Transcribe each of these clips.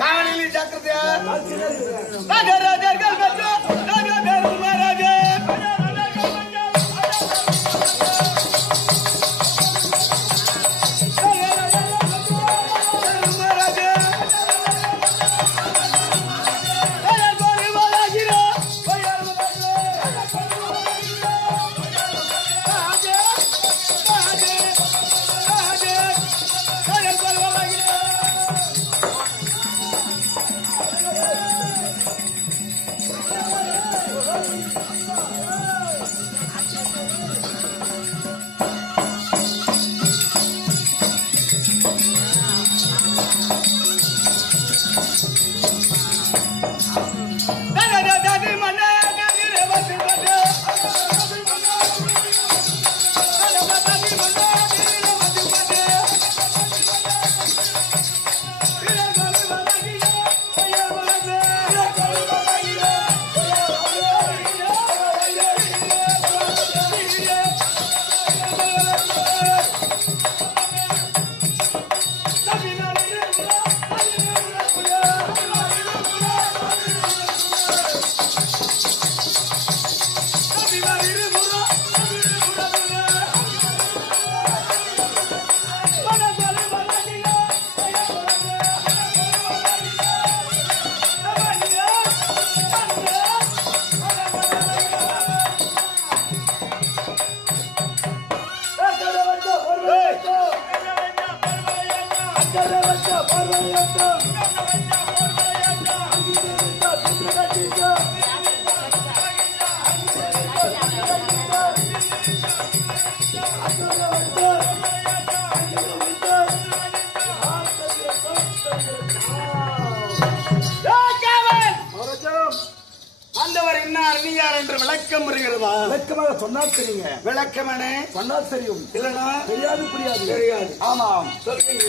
காவலில் ஜாக்கிரதையா ராஜராஜர்கள் மகாராஜா விளக்கம் வருகிறதா? விளக்கமாக சொன்னால் தெரியுங்க. விளக்கமனே சொன்னால் தெரியும், இல்லனா தெரியாது, புரியாது. தெரியாது. ஆமாம், சொல்லுங்க.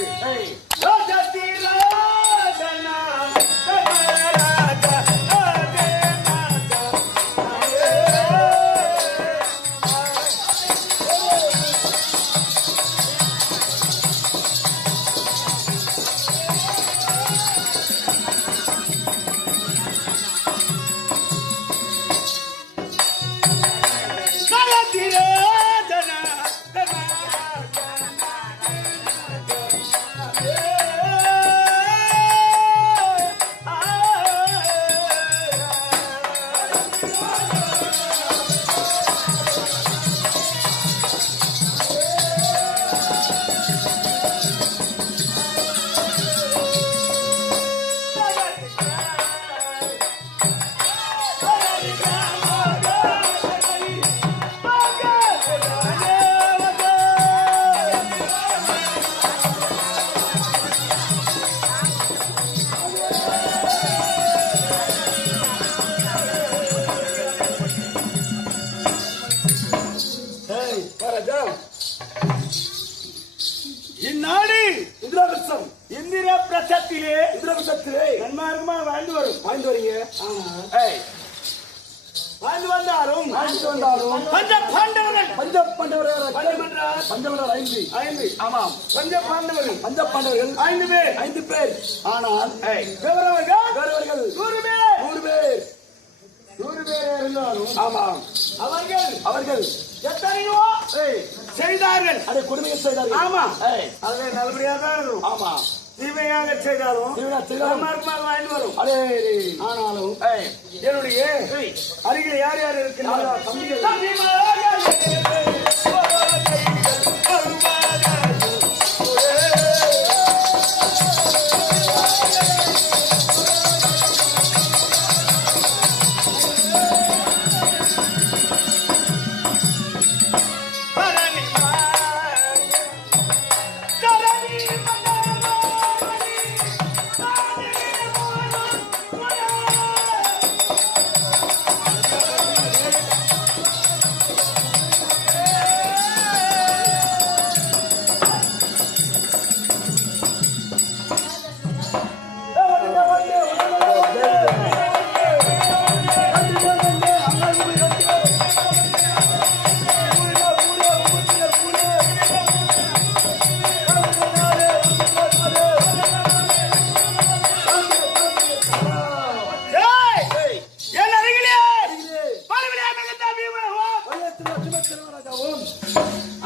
இந்நாடு இந்திரபிரசம், இந்திர பிரசத்திலே இந்திரபிரசத்திலே நன்மார்க்கமா வாழ்ந்து வரும். வாழ்ந்து வரீங்க. வாழ்ந்து வந்தாலும் பஞ்ச பாண்டவர்கள் பஞ்ச பாண்டவர்கள் பஞ்சவர்கள் 5. ஆமாம், பஞ்ச பாண்டவர்கள் பஞ்ச பாண்டவர்கள் 5 பேர். 5 பேர். ஆனால் கௌரவர்கள் 100 பேர். 100 பேர் இருந்தாலும் ஆமாம், அவர்கள் எத்தனையோ செய்தார்கள். அதை கொடுமையை செய்தார்கள். ஆமா, அதை நல்லபடியாக தான் இருக்கும். ஆமா, தீமையாக செய்தாலும் வாழ்ந்து வரும். ஆனாலும் என்னுடைய அருகில் யார் யார் இருக்கிறார்கள்?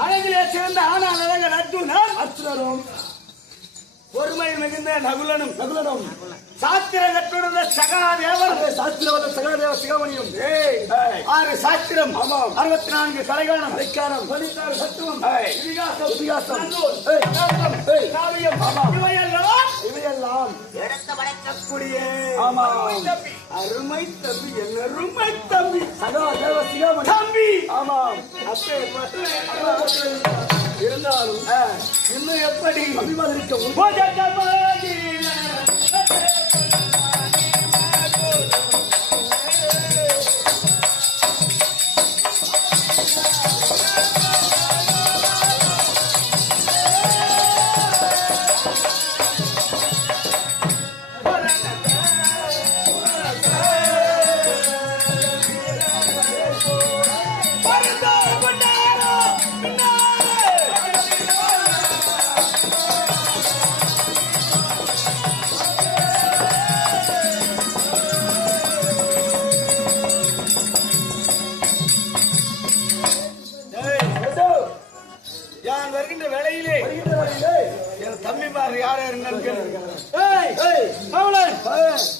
அழகிலே சேர்ந்த ஆனால் அழகர் அர்ஜுனரும் பொறுமை மிகுந்த நகுலனும் சாத்திர கட்டுடன் சகாதேவர் சிகாமணியும் 6 சாத்திரம் 64 கலைகானம் 16 சத்துவம் இதிகாசம் இவையெல்லாம் வளர்க்கக்கூடிய அருமை தம்பி என் அருமை தம்பி சகாதேவ சிகாமணி தம்பி. ஆமாம், இருந்தாலும் இன்னும் எப்படி அபிமானிக்க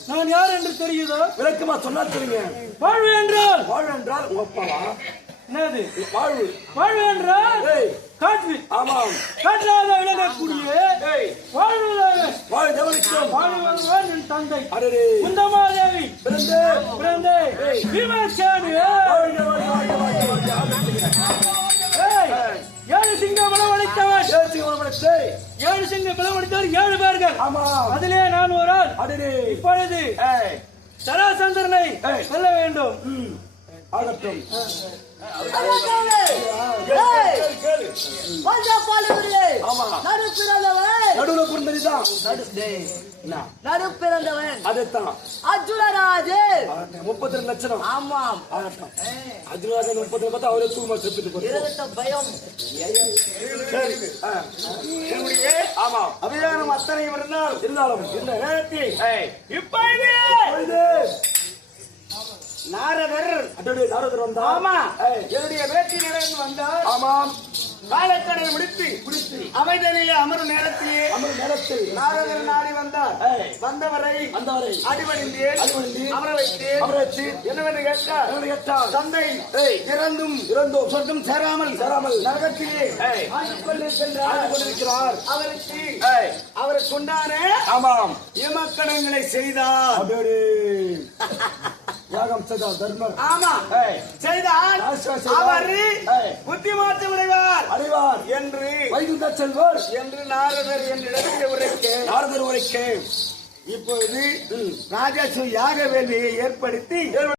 நான் யார் என்று தெரியுதோ? விளக்கமா சொன்னா தெரியுங்க. வாழ்வு என்றால் உங்க அப்பாவா? என்னது வாழ்வு. வாழ்வு என்றால் ஏய், காற்று ஆமாம். காற்றாக விளங்கக்கூடிய ஏய், வாழ்வதாக வாழ் தேவனுக்கும். வாழ்வதாக என் தந்தை அடடே, குந்தமாதேவி பிறந்து பிறந்த பீமசேனு வாழ்க, வாழ்க, வாழ்க, வாழ்க, வாழ்க. ஏழு சிங்க பலம் அளித்தவன் ஏற்றி உணவளித்து. ஏழு சிங்க பலம் அளித்தவர் 7 பேர்கள் ஆமாம். அதிலே நான் ஒரு ஆள் அடடே, இப்பொழுது ஏய், சராசந்திரனை வெல்ல வேண்டும் ஆகட்டும். கேளு. ஆமா, நடுப்பிறந்தவன் நடுவுல புரிந்ததுதான். நடுப்பிறந்தவன் அதைத்தான் அர்ஜுனராஜு 32 லட்சம். ஆமாம் ஆகட்டும். அர்ஜுனாஜன் 30 பார்த்தா அவரே தூமா செத்துட்டு போறாரு. இருந்த பயம் சரி. என்னுடைய ஆமாம். அபியானம் அத்தனை இருந்தால் இருந்தாலும் இந்த நேரத்தில் ஏய், இப்பொழுது பொழுது. நாரதர் அடடே, நாரதர் வந்தா. ஆமா ஏய், என்னுடைய வேட்டி நடந்து வந்தார் ஆமாம். காலக்கடை முடித்து குடித்து அமைதலிலே அமரும் நேரத்திலே அமர் நேரத்தில் நாரதர் நாடி வந்தார் ஏய், வந்தவரை வந்தவரை அடிபணிந்தேன் அடிபணிந்து அமர வைத்தேன் அவரை வச்சு என்னவென்று கேட்டார் என்னோட கேட்டால் தந்தை ஏய், இறந்தும் இறந்தோம் சொர்க்கம் சேராமல் சேராமல் நரகத்திலே ஏய், ஆண்டு கொண்டிருக்கின்றார் ஆண்டு கொண்டிருக்கிறார். அவருக்கு ஏய், அவருக்கு உண்டான ஆமாம். இமக்கணங்களை செய்தார் அடடே, யாகம் செய்தார் தர்மர். ஆமா ஏய், செய்தால் ஆசிர்வாதம் செய்தார். அவர் ஏய், புத்தி மாற்றம் அடைவார் அறிவார் என்று வைகுந்த செல்வர் என்று நாரதர் என்னிடத்தில் உரைக்க நாரதர் உரைக்கு இப்பொழுது ராஜாசு யாக வேள்வியை ஏற்படுத்தி